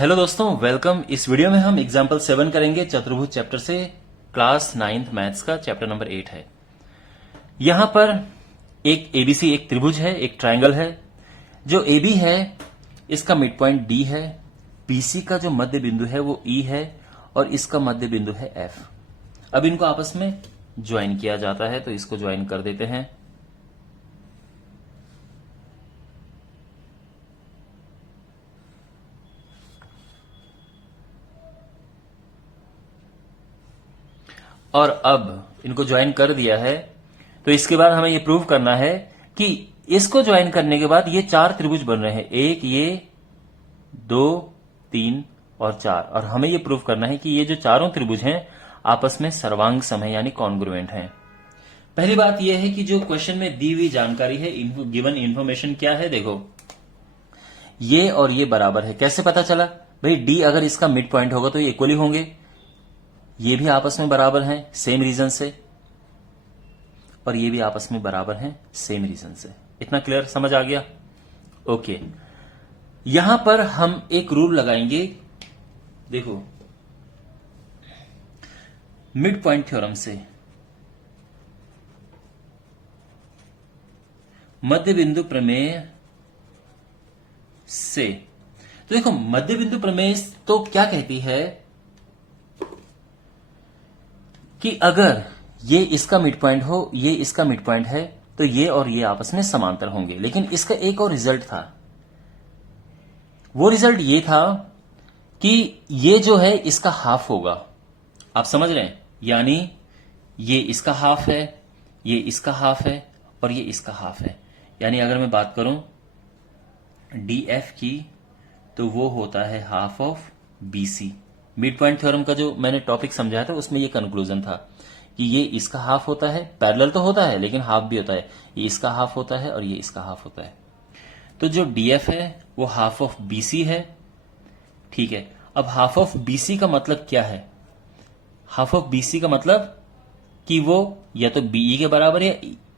Hello दोस्तों, welcome. इस video में हम एग्जाम्पल 7 करेंगे चतुर्भुज चैप्टर से। क्लास 9th मैथ्स का चैप्टर नंबर 8 है। यहां पर एक एबीसी, एक त्रिभुज है, एक ट्रायंगल है। जो एबी है इसका मिड पॉइंट डी है, बीसी का जो मध्य बिंदु है वो ई है और इसका मध्य बिंदु है एफ। अब इनको आपस में ज्वाइन किया जाता है, तो इसको ज्वाइन कर देते हैं। और अब इनको ज्वाइन कर दिया है, तो इसके बाद हमें यह प्रूव करना है कि इसको ज्वाइन करने के बाद ये चार त्रिभुज बन रहे हैं, एक, ये, दो, तीन और चार। और हमें यह प्रूव करना है कि ये जो चारों त्रिभुज हैं आपस में सर्वांग सम है, यानी कॉन्ग्रुएंट हैं। पहली बात यह है कि जो क्वेश्चन में दी हुई जानकारी है, गिवन इंफॉर्मेशन क्या है, देखो ये और ये बराबर है। कैसे पता चला भाई? डी अगर इसका मिड पॉइंट होगा तो ये इक्वली होंगे, ये भी आपस में बराबर हैं सेम रीजन से, और ये भी आपस में बराबर हैं सेम रीजन से। इतना क्लियर समझ आ गया? ओके। यहां पर हम एक रूल लगाएंगे, देखो मिड पॉइंट थ्योरम से। मध्य बिंदु प्रमेय से। तो देखो मध्य बिंदु प्रमेय तो क्या कहती है कि अगर ये इसका मिड पॉइंट हो, ये इसका मिड पॉइंट है, तो ये और ये आपस में समांतर होंगे। लेकिन इसका एक और रिजल्ट था, वो रिजल्ट ये था कि ये जो है इसका हाफ होगा। आप समझ रहे हैं? यानी ये इसका हाफ है, ये इसका हाफ है और ये इसका हाफ है। यानी अगर मैं बात करूं डी एफ की, तो वो होता है half of BC. Mid point theorem का जो मैंने टॉपिक समझाया था उसमें ये कंक्लूजन था कि ये इसका हाफ होता है, पैरेलल तो होता है लेकिन हाफ भी होता है। ये इसका हाफ होता है और ये इसका हाफ होता है। तो जो डीएफ है वो हाफ ऑफ बीसी है। ठीक है, अब हाफ ऑफ बीसी का मतलब क्या है? हाफ ऑफ बीसी का मतलब कि वो या तो बीई के बराबर है,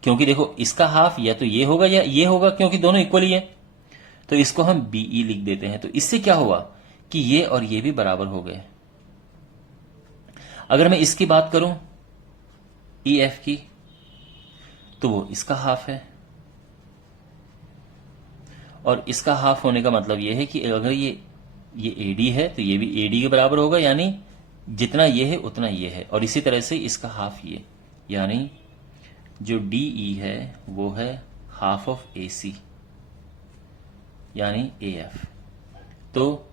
क्योंकि देखो इसका हाफ या तो ये होगा या ये होगा, क्योंकि दोनों इक्वल ही है। तो इसको हम बीई लिख देते हैं। तो इससे क्या हुआ कि ये और ये भी बराबर हो गए। अगर मैं इसकी बात करूं ई एफ की, तो वो इसका हाफ है और इसका हाफ होने का मतलब ये है कि अगर ये एडी है तो ये भी एडी के बराबर होगा, यानी जितना ये है उतना ये है। और इसी तरह से इसका हाफ ये, यानी जो डीई है वो है हाफ ऑफ एसी, यानी ए एफ। तो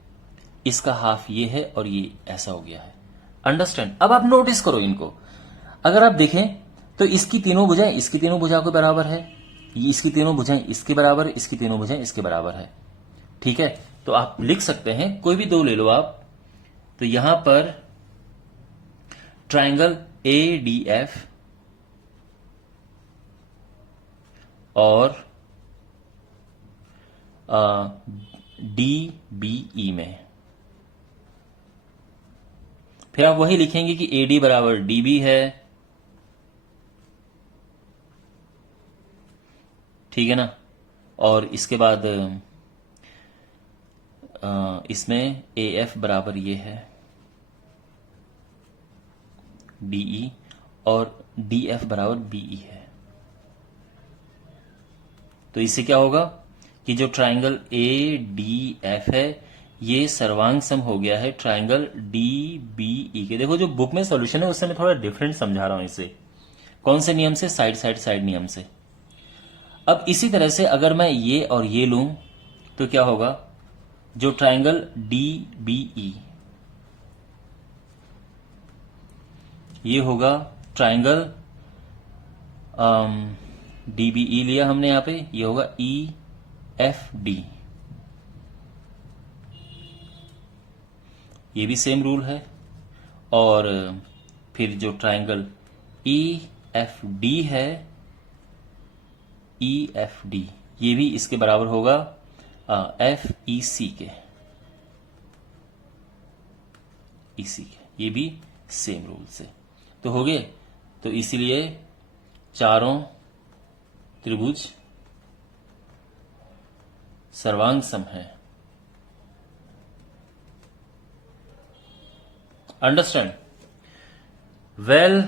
इसका हाफ ये है और ये ऐसा हो गया है। अंडरस्टैंड? अब आप नोटिस करो इनको। अगर आप देखें तो इसकी तीनों भुजाएं इसकी तीनों भुजा के बराबर है, इसकी तीनों भुजाएं इसके बराबर है, इसकी तीनों भुजाएं इसके बराबर है। ठीक है, तो आप लिख सकते हैं, कोई भी दो ले लो आप। तो यहां पर ट्रायंगल ए डी एफ और डी बी ई में, फिर आप वही लिखेंगे कि ए डी बराबर डी बी है। ठीक है ना? और इसके बाद इसमें ए एफ बराबर ये है डीई और डी एफ बराबर बीई है। तो इससे क्या होगा कि जो ट्रायंगल ए डी एफ है ये सर्वांग सम हो गया है ट्रायंगल डी बी ई के। देखो जो बुक में सॉल्यूशन है उससे मैं थोड़ा डिफरेंट समझा रहा हूं इसे। कौन से नियम से? साइड साइड साइड नियम से। अब इसी तरह से अगर मैं ये और ये लूं तो क्या होगा? जो ट्रायंगल डी बी ई, ये होगा ट्रायंगल डी बी ई लिया हमने यहां पे, ये होगा ई एफ डी। ये भी सेम रूल है। और फिर जो ट्रायंगल ई एफ डी है, ई एफ डी, ये भी इसके बराबर होगा एफ ई सी के, इसी के। ये भी सेम रूल से तो हो गए। तो इसीलिए चारों त्रिभुज सर्वांग सम है। अंडरस्टैंड? वेल,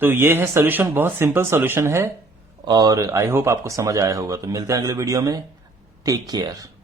तो ये है सोल्यूशन, बहुत सिंपल सोल्यूशन है और आई होप आपको समझ आया होगा। तो मिलते हैं अगले वीडियो में। Take care.